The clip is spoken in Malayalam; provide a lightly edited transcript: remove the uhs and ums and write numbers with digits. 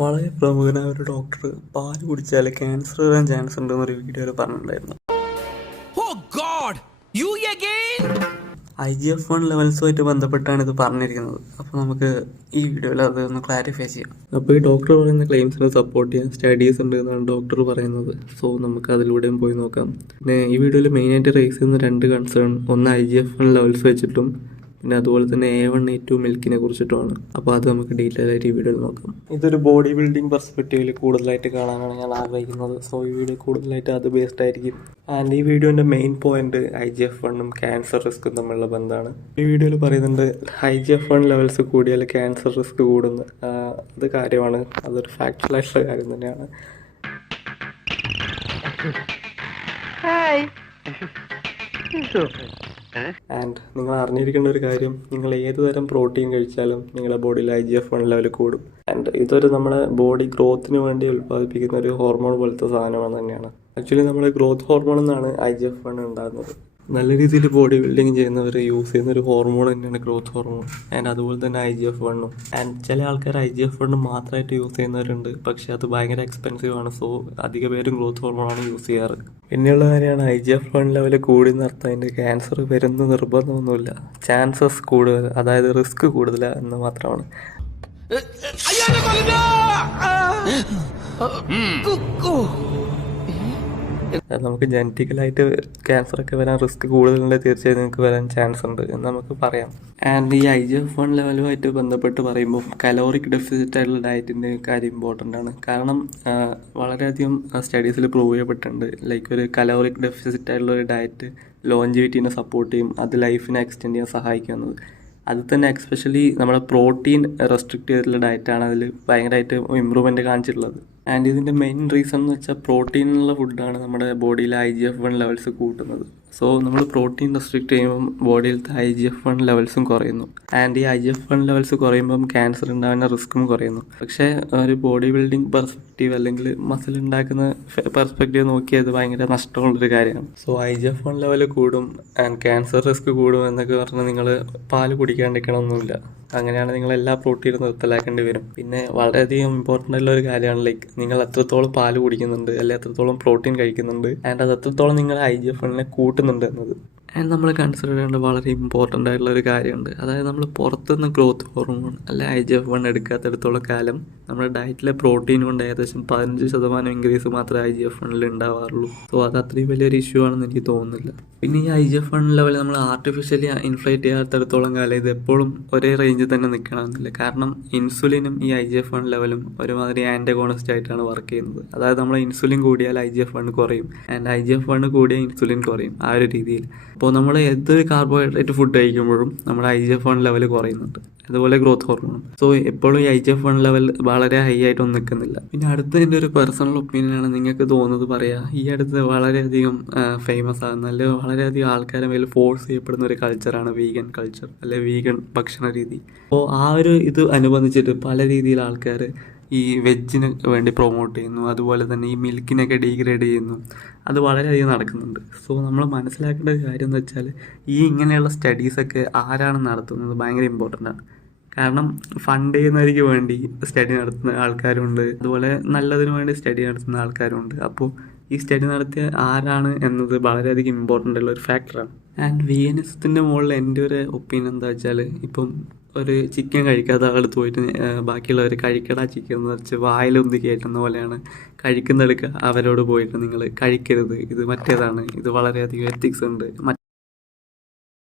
വളരെ പ്രമുഖനായ ഒരു ഡോക്ടർ പാല് കുടിച്ചാൽ ക്യാൻസർ വരാൻ ചാൻസ് ഉണ്ടെന്നൊരു വീഡിയോയിൽ പറഞ്ഞിട്ടുണ്ടായിരുന്നു. Oh God! You again? IGF-1 ലെവൽസുമായിട്ട് ബന്ധപ്പെട്ടാണ് ഇത് പറഞ്ഞിരിക്കുന്നത്. അപ്പോൾ നമുക്ക് ഈ വീഡിയോയിൽ അതൊന്ന് ക്ലാരിഫൈ ചെയ്യാം. അപ്പോൾ ഈ ഡോക്ടർ പറയുന്ന ക്ലെയിംസിനെ സപ്പോർട്ട് ചെയ്യാൻ സ്റ്റഡീസ് ഉണ്ട് എന്നാണ് ഡോക്ടർ പറയുന്നത്. സോ നമുക്ക് അതിലൂടെയും പോയി നോക്കാം. പിന്നെ ഈ വീഡിയോയിൽ മെയിനായിട്ട് റേസ് ചെയ്യുന്ന രണ്ട് കൺസേൺ, ഒന്ന് IGF-1 ലെവൽസ് വെച്ചിട്ടും പിന്നെ അതുപോലെ തന്നെ A1 A2 മിൽക്കിനെ കുറിച്ചിട്ടുമാണ്. അപ്പോൾ അത് നമുക്ക് ഡീറ്റെയിൽ ആയിട്ട് ഈ വീഡിയോയിൽ നോക്കാം. ഇതൊരു ബോഡി ബിൽഡിംഗ് പെർസ്പെക്റ്റീവിൽ കൂടുതലായിട്ട് കാണാനാണ് ഞാൻ ആഗ്രഹിക്കുന്നത്. സോ ഈ വീഡിയോ കൂടുതലായിട്ട് അത് ബേസ്ഡ് ആയിരിക്കും. ആൻഡ് ഈ വീഡിയോൻ്റെ മെയിൻ പോയിന്റ് IGF-1ഉം ക്യാൻസർ റിസ്ക്കും തമ്മിലുള്ള ബന്ധമാണ്. ഈ വീഡിയോയിൽ പറയുന്നുണ്ട് IGF-1 ലെവൽസ് കൂടിയാൽ ക്യാൻസർ റിസ്ക് കൂടുന്നു. അത് കാര്യമാണ്, അതൊരു ഫാക്ച്വൽ ആയിട്ടുള്ള കാര്യം തന്നെയാണ്. ആൻഡ് നിങ്ങൾ അറിഞ്ഞിരിക്കേണ്ട ഒരു കാര്യം, നിങ്ങൾ ഏത് തരം പ്രോട്ടീൻ കഴിച്ചാലും നിങ്ങളുടെ ബോഡിയിൽ IGF-1 ലെവൽ കൂടും. ആൻഡ് ഇതൊരു നമ്മുടെ ബോഡി ഗ്രോത്തിന് വേണ്ടി ഉൽപ്പാദിപ്പിക്കുന്ന ഒരു ഹോർമോൺ പോലത്തെ സാധനമാണ് തന്നെയാണ്. ആക്ച്വലി നമ്മുടെ ഗ്രോത്ത് ഹോർമോൺ എന്നാണ് IGF-1 ഉണ്ടാകുന്നത്. നല്ല രീതിയിൽ ബോഡി ബിൽഡിങ് ചെയ്യുന്നവർ യൂസ് ചെയ്യുന്ന ഒരു ഹോർമോൺ തന്നെയാണ് ഗ്രോത്ത് ഹോർമോൺ. ആൻഡ് അതുപോലെ തന്നെ IGF-1ഉം. ആൻഡ് ചില ആൾക്കാർ IGF-1 മാത്രമായിട്ട് യൂസ് ചെയ്യുന്നവരുണ്ട്, പക്ഷേ അത് ഭയങ്കര എക്സ്പെൻസീവ് ആണ്. സോ അധിക പേരും ഗ്രോത്ത് ഹോർമോണാണ് യൂസ് ചെയ്യാറ്. പിന്നെയുള്ള കാര്യമാണ് IGF-1 ലെവൽ കൂടി നിർത്താൻ അതിൻ്റെ ക്യാൻസർ വരുന്ന നിർബന്ധമൊന്നുമില്ല. ചാൻസസ് കൂടുതൽ, അതായത് റിസ്ക് കൂടുതലാണ് എന്ന് മാത്രമാണ്. നമുക്ക് ജനറ്റിക്കലായിട്ട് ക്യാൻസറൊക്കെ വരാൻ റിസ്ക് കൂടുതലുണ്ടെങ്കിൽ തീർച്ചയായും നിങ്ങൾക്ക് വരാൻ ചാൻസ് ഉണ്ട് എന്ന് നമുക്ക് പറയാം. ആൻഡ് ഈ IGF-1 ലെവലുമായിട്ട് ബന്ധപ്പെട്ട് പറയുമ്പോൾ കലോറിക് ഡെഫിസിറ്റ് ആയിട്ടുള്ള ഡയറ്റിൻ്റെ കാര്യം ഇമ്പോർട്ടൻ്റ് ആണ്. കാരണം വളരെയധികം സ്റ്റഡീസിൽ പ്രൂവ് ചെയ്യപ്പെട്ടിട്ടുണ്ട്, ലൈക്ക് ഒരു കലോറിക് ഡെഫിസിറ്റ് ആയിട്ടുള്ള ഒരു ഡയറ്റ് ലോഞ്ചിവിറ്റീനെ സപ്പോർട്ട് ചെയ്യും, അത് ലൈഫിനെ എക്സ്റ്റെൻഡ് ചെയ്യാൻ സഹായിക്കുന്നത്. അത് തന്നെ എക്സ്പെഷ്യലി നമ്മുടെ പ്രോട്ടീൻ റെസ്ട്രിക്റ്റ് ചെയ്തിട്ടുള്ള ഡയറ്റാണ് അതിൽ ഭയങ്കരമായിട്ട് ഇമ്പ്രൂവ്മെൻറ്റ് കാണിച്ചിട്ടുള്ളത്. ആൻഡ് ഇതിൻ്റെ മെയിൻ റീസൺ എന്ന് വെച്ചാൽ പ്രോട്ടീനുള്ള ഫുഡാണ് നമ്മുടെ ബോഡിയിൽ IGF-1 ലെവൽസ് കൂട്ടുന്നത്. സോ നമ്മൾ പ്രോട്ടീൻ റെസ്ട്രിക്റ്റ് ചെയ്യുമ്പം ബോഡിയിലത്തെ IGF-1 ലെവൽസും കുറയുന്നു. ആൻഡ് ഈ IGF-1 ലെവൽസ് കുറയുമ്പം ക്യാൻസർ ഉണ്ടാകുന്ന റിസ്ക്കും കുറയുന്നു. പക്ഷേ ഒരു ബോഡി ബിൽഡിംഗ് പെർസ്പെക്റ്റീവ് അല്ലെങ്കിൽ മസിൽ ഉണ്ടാക്കുന്ന പെർസ്പെക്റ്റീവ് നോക്കിയത് ഭയങ്കര നഷ്ടമുള്ളൊരു കാര്യമാണ്. സോ IGF-1 ലെവൽ കൂടും ആൻഡ് ക്യാൻസർ റിസ്ക് കൂടും എന്നൊക്കെ പറഞ്ഞാൽ നിങ്ങൾ പാല് കുടിക്കാണ്ടിരിക്കണമെന്നില്ല. അങ്ങനെയാണ് നിങ്ങൾ എല്ലാ പ്രോട്ടീനും നിർത്തലാക്കേണ്ടി വരും. പിന്നെ വളരെയധികം ഇമ്പോർട്ടൻ്റ് ആയിട്ടുള്ള ഒരു കാര്യമാണ്, ലൈക്ക് നിങ്ങൾ എത്രത്തോളം പാല് കുടിക്കുന്നുണ്ട് അല്ലെങ്കിൽ എത്രത്തോളം പ്രോട്ടീൻ കഴിക്കുന്നുണ്ട് ആൻഡ് അത് എത്രത്തോളം നിങ്ങൾ IGF-1 കൂട്ടുന്നുണ്ട് എന്നത്. ആൻഡ് നമ്മൾ കൺസിഡർ ചെയ്യേണ്ട വളരെ ഇമ്പോർട്ടൻ്റ് ആയിട്ടുള്ള ഒരു കാര്യമുണ്ട്, അതായത് നമ്മൾ പുറത്തുനിന്ന് ഗ്രോത്ത് ഹോർമോൺ അല്ലെ IGF-1 എടുക്കാത്തിടത്തോളം കാലം നമ്മുടെ ഡയറ്റിലെ പ്രോട്ടീൻ കൊണ്ട് ഏകദേശം 15% ഇൻക്രീസ് മാത്രമേ IGF-1 ഉണ്ടാവാറുള്ളൂ. സോ അത് അത്രയും വലിയൊരു ഇഷ്യൂ ആണെന്ന് എനിക്ക് തോന്നുന്നില്ല. പിന്നെ ഈ IGF-1 ലെവൽ നമ്മൾ ആർട്ടിഫിഷ്യലി ഇൻഫ്ലേറ്റ് ചെയ്യാത്തിടത്തോളം കാലം ഇത് എപ്പോഴും ഒരേ റേഞ്ചിൽ തന്നെ നിൽക്കണമെന്നില്ല. കാരണം ഇൻസുലിനും ഈ IGF-1 ലെവലും ഒരുമാതിരി ആൻറ്റഗോണിസ്റ്റ് ആയിട്ടാണ് വർക്ക് ചെയ്യുന്നത്. അതായത് നമ്മൾ ഇൻസുലിൻ കൂടിയാൽ IGF-1 കുറയും ആൻഡ് IGF-1 കൂടിയാൽ ഇൻസുലിൻ കുറയും, ആ ഒരു രീതിയിൽ. അപ്പോൾ നമ്മൾ ഏതൊരു കാർബോഹൈഡ്രേറ്റ് ഫുഡ് കഴിക്കുമ്പോഴും നമ്മുടെ IGF-1 ലെവൽ കുറയുന്നുണ്ട്, അതുപോലെ ഗ്രോത്ത് ഹോർമോണും. സോ എപ്പോഴും ഈ IGF-1 ലെവൽ വളരെ ഹൈ ആയിട്ടൊന്നും നിൽക്കുന്നില്ല. പിന്നെ അടുത്തതിൻ്റെ ഒരു പേഴ്സണൽ ഒപ്പീനിയനാണ്, നിങ്ങൾക്ക് തോന്നുന്നത് പറയാം. ഈ അടുത്ത് വളരെയധികം ഫേമസ് ആകുന്ന അല്ലെങ്കിൽ വളരെയധികം ആൾക്കാരെ മേൽ ഫോഴ്സ് ചെയ്യപ്പെടുന്ന ഒരു കൾച്ചറാണ് വീഗൻ കൾച്ചർ അല്ലെ വീഗൻ ഭക്ഷണ രീതി. അപ്പോൾ ആ ഒരു ഇത് അനുബന്ധിച്ചിട്ട് പല രീതിയിൽ ആൾക്കാർ ഈ വെജിന് വേണ്ടി പ്രൊമോട്ട് ചെയ്യുന്നു, അതുപോലെ തന്നെ ഈ മിൽക്കിനൊക്കെ ഡീഗ്രേഡ് ചെയ്യുന്നു. അത് വളരെയധികം നടക്കുന്നുണ്ട്. സോ നമ്മൾ മനസ്സിലാക്കേണ്ട ഒരു കാര്യം എന്ന് വെച്ചാൽ ഈ ഇങ്ങനെയുള്ള സ്റ്റഡീസൊക്കെ ആരാണ് നടത്തുന്നത് ഭയങ്കര ഇമ്പോർട്ടൻ്റ് ആണ്. കാരണം ഫണ്ട് ചെയ്യുന്നവർക്ക് വേണ്ടി സ്റ്റഡി നടത്തുന്ന ആൾക്കാരുണ്ട്, അതുപോലെ നല്ലതിനു വേണ്ടി സ്റ്റഡി നടത്തുന്ന ആൾക്കാരുണ്ട്. അപ്പോൾ ഈ സ്റ്റഡി നടത്തിയ ആരാണ് എന്നത് വളരെയധികം ഇമ്പോർട്ടൻ്റ് ഉള്ള ഒരു ഫാക്ടറാണ്. ആൻഡ് വീഗനിസത്തിൻ്റെ മുകളിൽ എൻ്റെ ഒരു ഒപ്പീനിയൻ എന്താ വെച്ചാൽ, ഇപ്പം ഒരു ചിക്കൻ കഴിക്കാത്ത ആളെടുത്ത് പോയിട്ട് ബാക്കിയുള്ളവർ കഴിക്കടാ ചിക്കൻ എന്ന് വെച്ച് വായിലൊന്തി കയറ്റുന്ന പോലെയാണ് കഴിക്കുന്നെടുക്കുക അവരോട് പോയിട്ട് നിങ്ങൾ കഴിക്കരുത്, ഇത് മറ്റേതാണ്, ഇത് വളരെയധികം എത്തിക്സ് ഉണ്ട്,